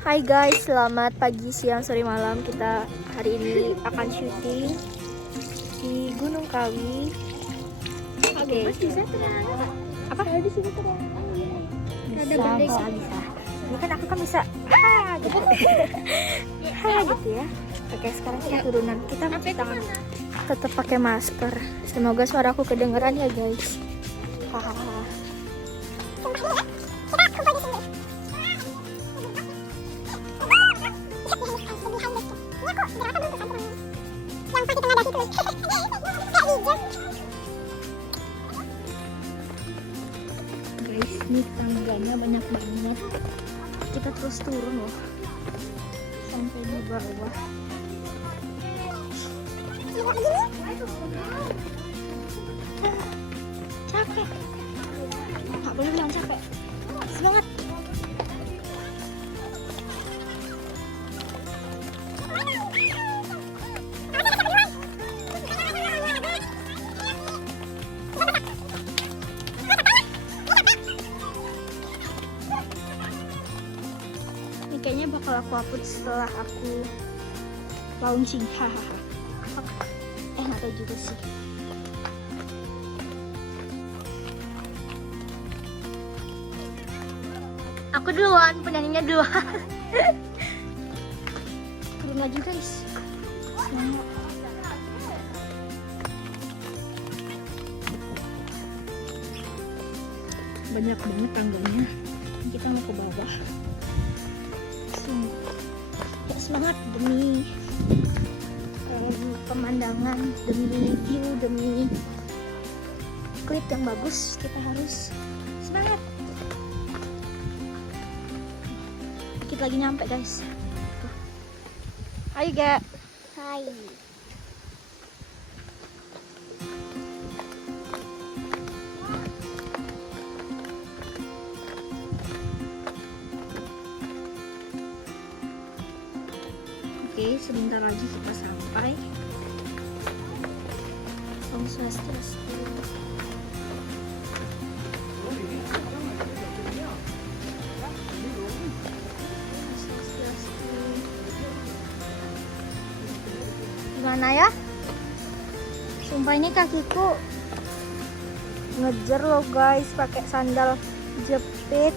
Hai guys, selamat pagi, siang, sore, malam. Kita hari ini akan syuting di Gunung Kawi. Oke. Apa? Di sini bisa. Ini kan aku kan bisa. Gitu. Gitu ya. Oke, sekarang kita turunan. Kita tetap pakai masker. Semoga suaraku kedengeran ya guys. Hahaha. Guys, ini tangganya banyak banget. Kita terus turun loh sampai di bawah. Capek. Nggak boleh bilang capek. Semangat. Ini kayaknya bakal aku upload setelah aku launching. Hahaha. Nggak tahu juga sih. Aku duluan, penyanyinya duluan. Turun lagi guys. Semangat. Banyak banget tangganya. Kita mau ke bawah. Ya semangat demi pemandangan, demi view, demi klip yang bagus. Kita harus semangat. Dikit lagi nyampe guys. Hai Ga. Hai. Oke, sebentar lagi kita sampai. Om Swastiastu. Gimana ya? Sumpah ini kakiku ngejar loh guys, pakai sandal jepit.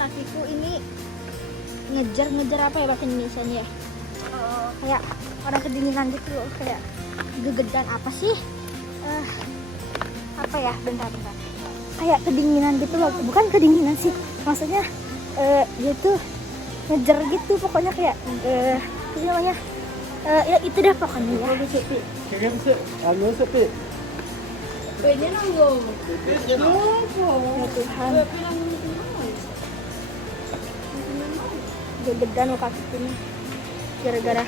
Kakiku ini ngejar apa ya bahasa Indonesia ya? Kayak orang kedinginan gitu loh, kayak gegedan apa sih? Apa ya? Bentar. Kayak kedinginan gitu loh, bukan kedinginan sih. Maksudnya dia tuh ngejar gitu, pokoknya kayak apa namanya? Ya itu dah pokoknya ya. Ya Tuhan. Gegedan loh kakiku nih. Gara-gara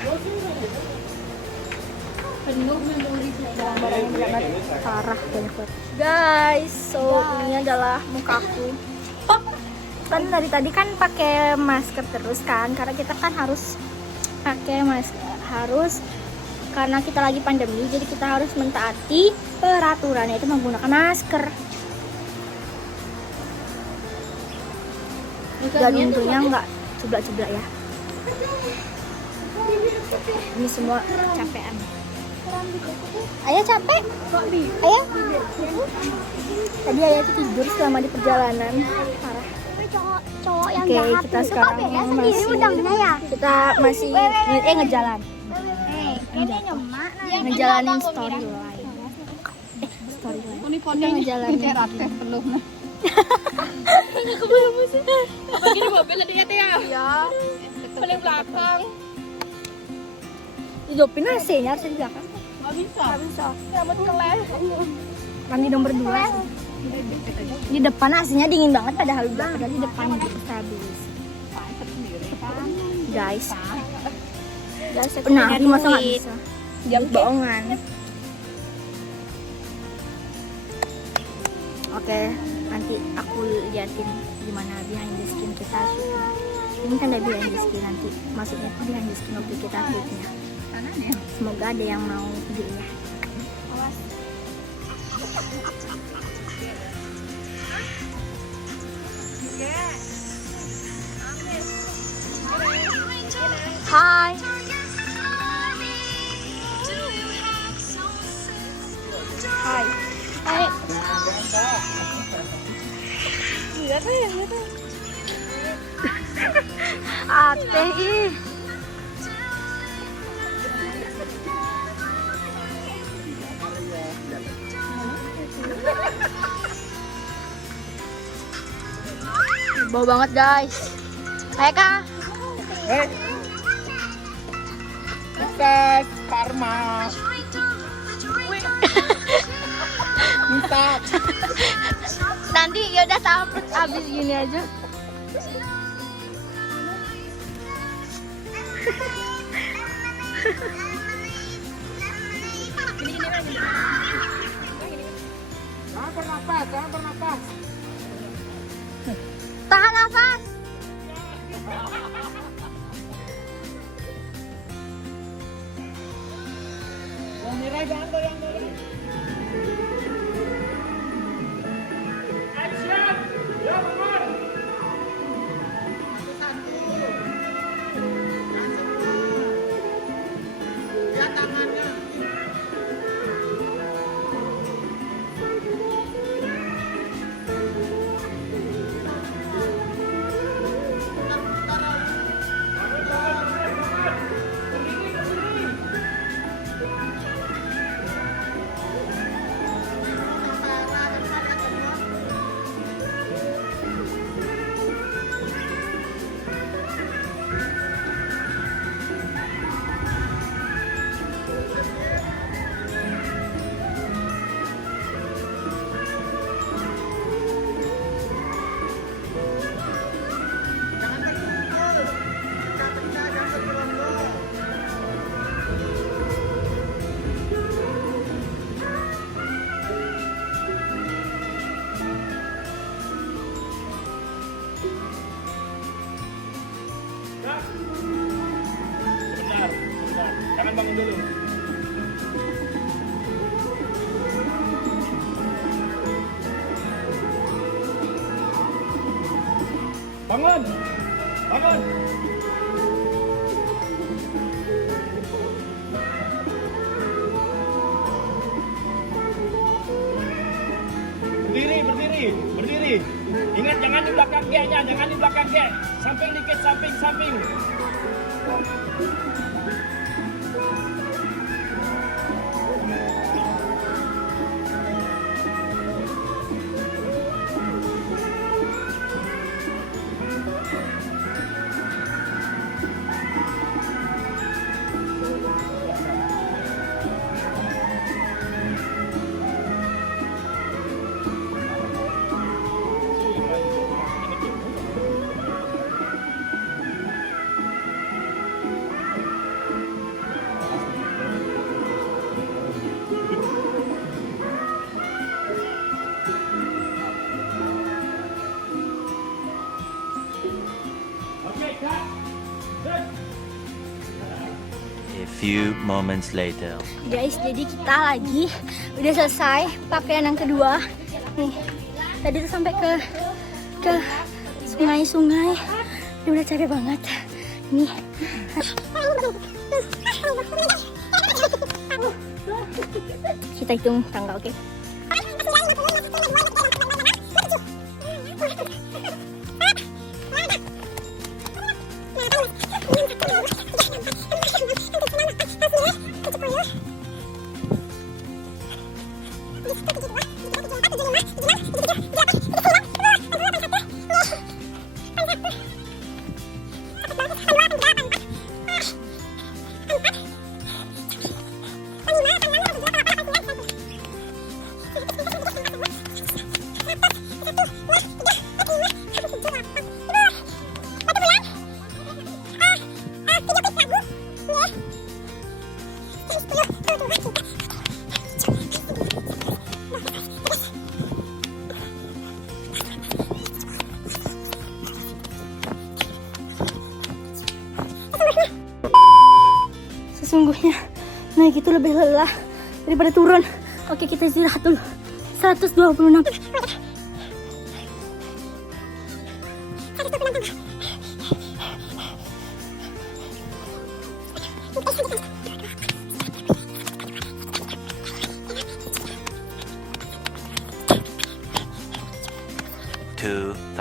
penuh memori barang-barangnya banyak parah, banyak banget guys. So ini adalah mukaku. Kan dari tadi kan pakai masker terus kan, karena kita kan harus pakai masker, harus karena kita lagi pandemi, jadi kita harus mentaati peraturannya itu menggunakan masker. Dan untungnya nggak ceblak-ceblak ya. Ini semua capean. Ayah capek? Ayah? Tadi ayah tuh tidur selama di perjalanan. Parah. Cowok yang Oke, jahat kita itu sekarang beda sendiri udangnya ya. Kita masih ngejalan. Ini nyemak Ngejalanin storyline. Storyline. Kita ngejalanin belum. Begini mobil tadi ya Teh ya? Iya. Paling belakang. Hidupin AC-nya harus di belakang. Nggak bisa. Nggak bisa. Rambut keleh. Kami nomor 2. Di depan AC-nya dingin banget, padahal di depan gitu habis. Guys. Nah, ini masa nggak bisa. Jangan bohongan. Oke, nanti aku liatin gimana behind the skin kita syuting. Ini kan ada behind the skin nanti, maksudnya itu behind the skin waktu kita shootnya. Semoga ada yang mau videonya. Awas. Ateh ih. Bau banget guys. Ayo Kak. Sukses karma. Bisa. Nanti yaudah sampai abis gini aja. Jangan bernafas, jangan bernafas. Tahan nafas. Yang merah jangan goyang dulu. Action! Ya bangun. Lihat tangannya. Sebentar, sebentar. Jangan bangun dulu. Bangun! Bangun! Berdiri, berdiri, berdiri. Ingat jangan di belakang G-nya, jangan di belakang G. Samping dikit, samping, samping. A few moments later. Guys, jadi kita lagi udah selesai pakaian yang kedua. Nih, tadi tuh sampai ke sungai-sungai. Udah capek banget. Nih. Kita hitung tangga, oke? Sesungguhnya naik itu lebih lelah daripada turun. Oke, kita istirahat dulu. 126.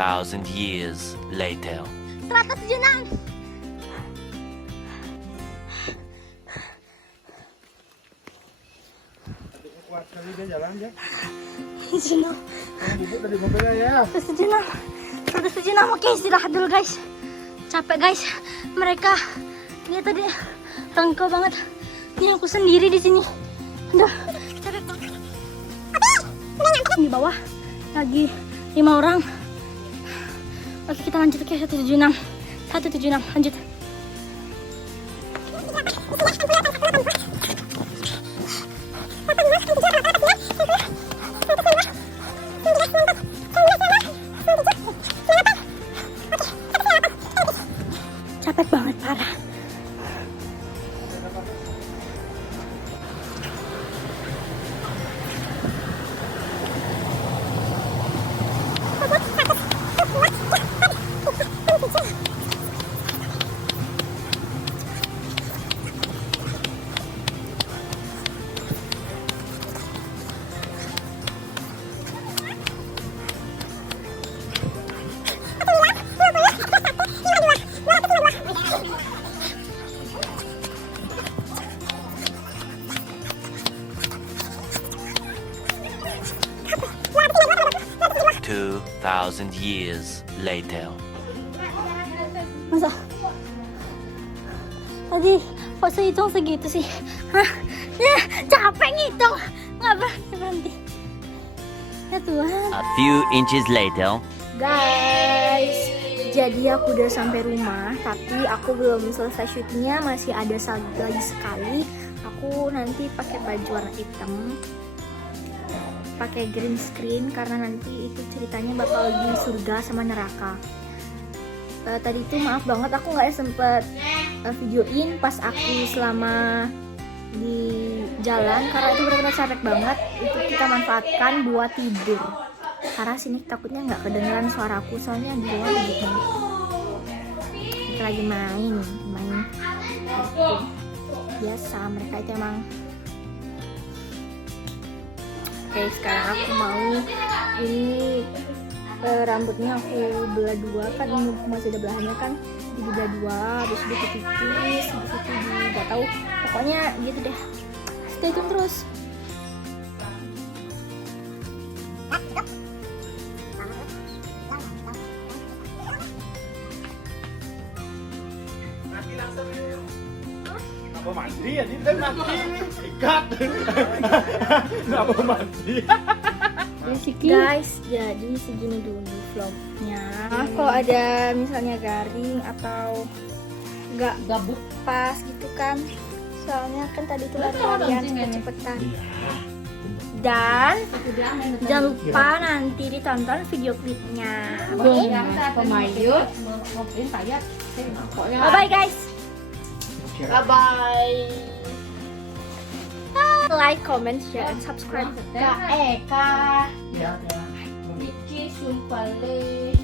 2,000 years later. 100 jutaan. Kuat kali dia jalan dia. Junam. Duduk dari mobilnya ya. 100 junam. 100 junam. Oke, istirahat dulu guys. Capek guys. Mereka dia tadi rengkau banget. Ini aku sendiri di sini. Aduh, capek banget. Di bawah lagi 5 orang. Oke, kita lanjut ke 176. 176 lanjut. Capek banget parah. Two 2,000 years later. Masa? Tadi kok sehitung segitu sih? Hah? Ya, capek ngitung. Nggak berhenti. Ya Tuhan. A few inches later. Guys, jadi aku udah sampai rumah, tapi aku belum selesai syutingnya, masih ada lagi sekali. Aku nanti pakai baju warna hitam, pakai green screen karena nanti itu ceritanya bakal di surga sama neraka. Tadi itu maaf banget aku nggak sempet videoin pas aku selama di jalan karena itu benar-benar capek banget. Itu kita manfaatkan buat tidur. Karena sini takutnya nggak kedengeran suaraku soalnya di luar gitu. Kita lagi main gitu. Biasa mereka itu emang. Oke, sekarang aku mau ini rambutnya aku belah dua kan, ini masih ada belahannya kan, dibelah dua, habis itu ditipis, habis itu nggak tahu, pokoknya gitu deh. Stay tune terus. Apa mandi ya? Ini kan mandi. Ikat. Kenapa mandi? Guys, jadi segini dulu vlognya. Kalau ada misalnya garing atau nggak Gabut. pas gitu kan, soalnya kan tadi tuh lari-larian cepet-cepetan. Dan jangan lupa nanti ditonton video klipnya. Pemayut. Ngobrolin payat. Pokoknya. Bye bye guys. Bye bye. Like, comment, share, and subscribe. Kak Eka. Iki Sumpale.